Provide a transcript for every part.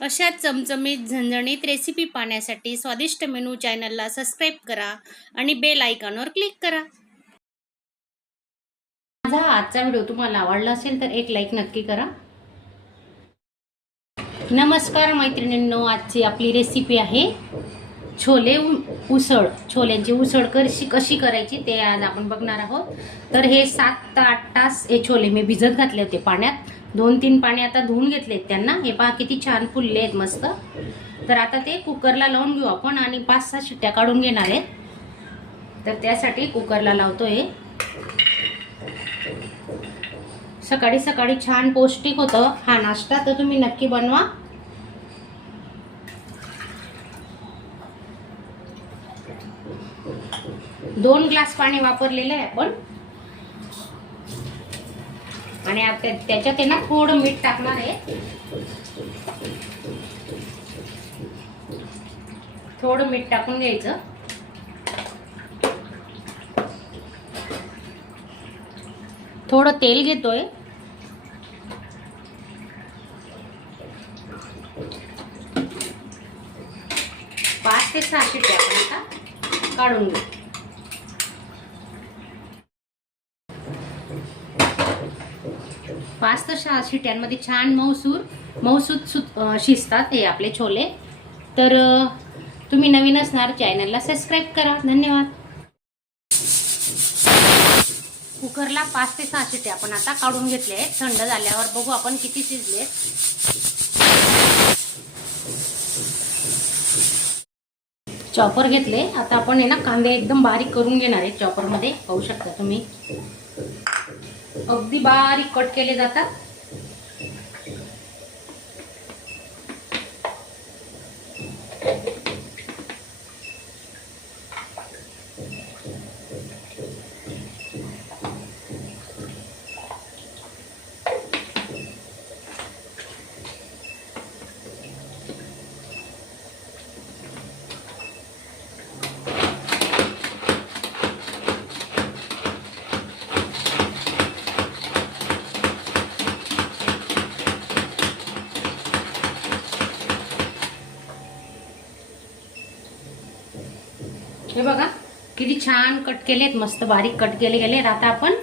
अशा चमचमीत झणझणीत रेसिपी पाहण्यासाठी स्वादिष्ट मेनू चॅनलला सबस्क्राईब करा आणि बेल आयकॉनवर क्लिक करा. माझा आजचा व्हिडिओ तुम्हाला आवडला असेल तर एक लाईक नक्की करा. नमस्कार मैत्रिणींनो, आजची आपली रेसिपी आहे छोले उसळ. छोल्यांची उसळ कशी करायची ते आज आपण बघणार आहोत. तर हे 7 ते 8 तास हे छोले मी भिजत घातले होते पाण्यात. 2-3 पाणी आता धुवून घेतलेत त्यांना. हे पहा किती छान फुलले आहेत मस्त. तर आता ते कुकरला लावून घेऊ आपण आणि 5-6 शिट्ट्या काढून घेणार आहेत. तर त्यासाठी कुकरला लावतोय. सकाळी सकाळी छान पौष्टिक होतं हा नाश्ता, तर तुम्ही नक्की बनवा. दोन ग्लास पाणी वापरलेलं आहे आपण आणि त्याच्यात आहे ना थोडं मीठ टाकणार आहे. थोडं मीठ टाकून घ्यायचं. थोडं तेल घेतोय. पाच ते 6 शिट्ट्या आपण आता काढून घेऊ. पाच ते 6 शिट्ट्यांमध्ये छान मऊसूत शिजतात हे आपले छोले. तर तुम्ही नवीन असणार चॅनलला सबस्क्राईब करा. धन्यवाद. कुकरला 5 ते 6 शिट्ट्या आपण आता काढून घेतले आहेत. थंड झाल्यावर बघू आपण किती शिजले. चॉपर घेतले. आता आपण आहे ना कांदे एकदम बारीक करून घेणार आहे चॉपर मध्ये. पाहू शकता तुम्ही अगदी बारीक कट केले जातात. हे बघा किती छान कट केलेत, मस्त बारीक कट केले गेले. आता आपण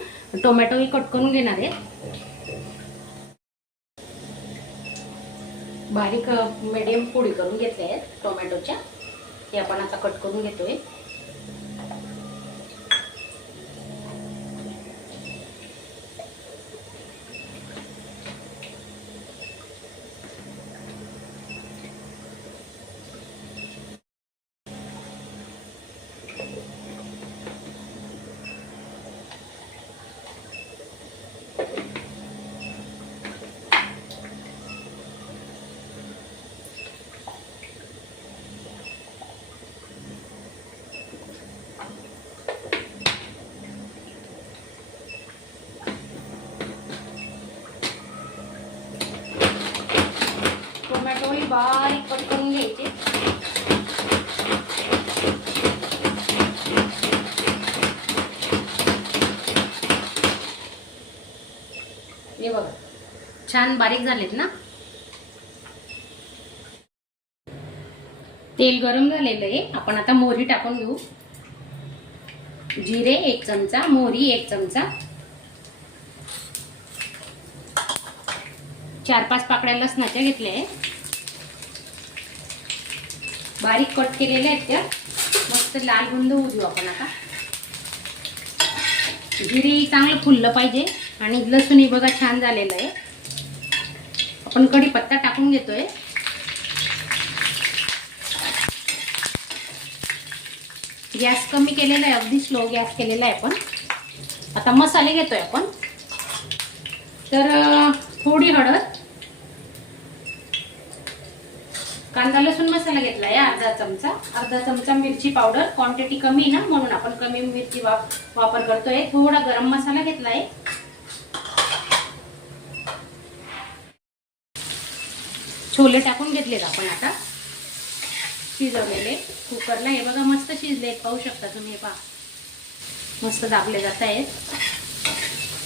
टोमॅटोही कट करून घेणार आहे. बारीक मीडियम फोडी करून घेतले आहेत टोमॅटोच्या. हे आपण आता कट करून घेतोय. टोमॅटोही बारीक कट करून घ्यायचे. हे बघा छान बारीक झालेत ना. तेल गरम झालेलं आहे. आपण आता मोहरी टाकून घेऊ. जिरे 1 चमचा, मोहरी 1 चमचा, 4-5 पाकळ्या लसणाच्या घेतल्या आहे. बारीक कट केलेल्या आहेत त्या. मस्त लाल बुंद होऊ देऊ आपण आता. जिरे चांगलं फुललं पाहिजे आणि लसूणही बघा छान झालेलं आहे. आपण कढीपत्ता टाकून घेतोय. गॅस कमी केलेला आहे, अगदी स्लो गॅस केलेला आहे आपण. आता मसाले घेतोय आपण. तर थोडी हळद, कांदा लसूण मसाला घेतला आहे अर्धा चमचा मिरची पावडर. क्वांटिटी कमी ना म्हणून आपण कमी मिरची वापर करतोय. थोडा गरम मसाला घेतला आहे. छोले टाकून घेतलेत आपण आता शिजवलेले कुकरला. हे बघा मस्त शिजले, पाहू शकता तुम्ही. हे पहा मस्त दाबले जात आहेत.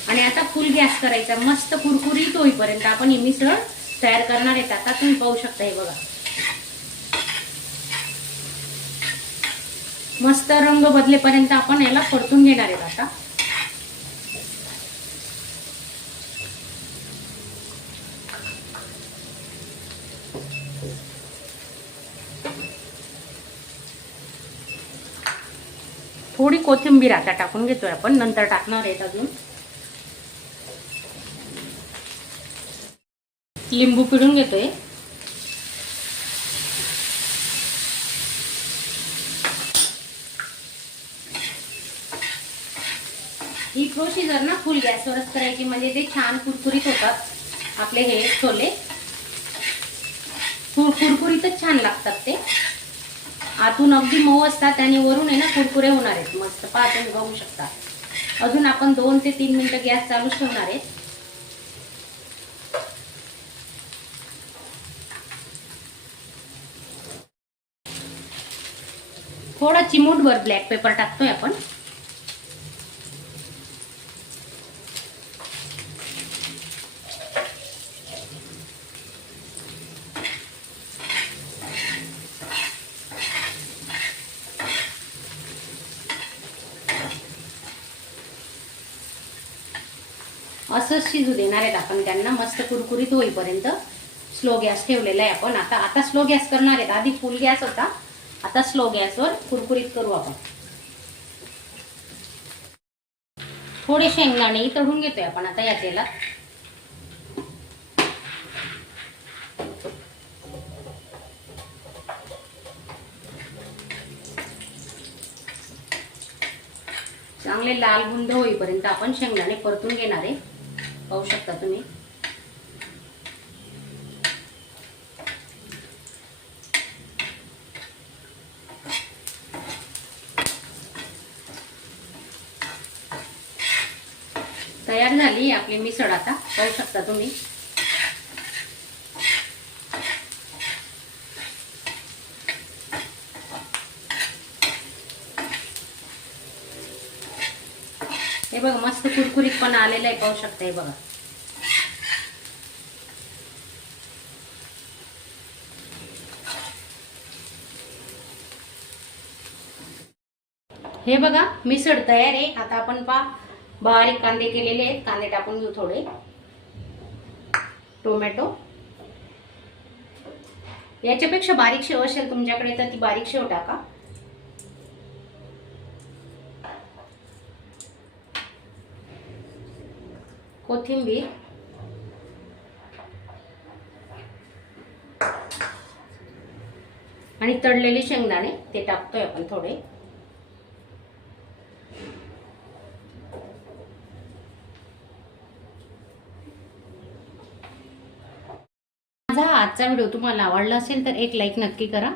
आणि आता फुल गॅस करायचा, मस्त कुरकुरीत होईपर्यंत आपण ही मिसळ तयार करणार आहेत आता तुम्ही पाहू शकता. हे बघा मस्त रंग बदलेपर्यंत आपण याला परतून घेणार आहेत आता. थोडी कोथिंबीर आता टाकून घेतोय आपण, नंतर टाकणार आहेत अजून. लिंबू पिळून घेतोय. ही प्रोसिजर ना फुल गॅसवरच करायची, म्हणजे ते छान कुरकुरीत होतात आपले हे छोले. कुरकुरीतच छान लागतात ते. आतून अगदी मऊ असतात आणि वरून आहे ना कुरकुरे होणार आहेत मस्त. तुम्ही बघू शकता. अजून आपण 2 ते 3 मिनिटं गॅस चालू ठेवणार आहे. थोडा चिमूटभर ब्लॅक पेपर टाकतोय आपण. असंच शिजू देणार आहेत आपण त्यांना मस्त कुरकुरीत होईपर्यंत. स्लो गॅस ठेवलेला आहे आपण. आता स्लो गॅस करणार आहेत. आधी फुल गॅस होता, आता स्लो गॅसवर कुरकुरीत करू आपण. थोडे शेंगदाणे तळून घेतोय आपण आता या तेलात. चांगले लाल गुंड होईपर्यंत आपण शेंगदाणे परतून घेणार आहे. पाहू शकता तुम्ही. तयार झाली आपली मिसळ आता. पाहू शकता तुम्ही. हे बघा मस्त कुरकुरीतपणा आलेला आहे. पाहू शकता. हे बघा हे बघा मिसळ तयार आहे. आता आपण बारीक कांदे केलेले आहेत. कांदे टाकून घेऊ थोडे. टोमॅटो याच्यापेक्षा बारीक शेव असेल तुमच्याकडे तर ती बारीक शेव टाका. कोथिंबीर आणि तळलेले शेंगदाणे ते टाकतोय आपण थोडे. माझा आजचा व्हिडिओ तुम्हाला आवडला असेल तर एक लाईक नक्की करा.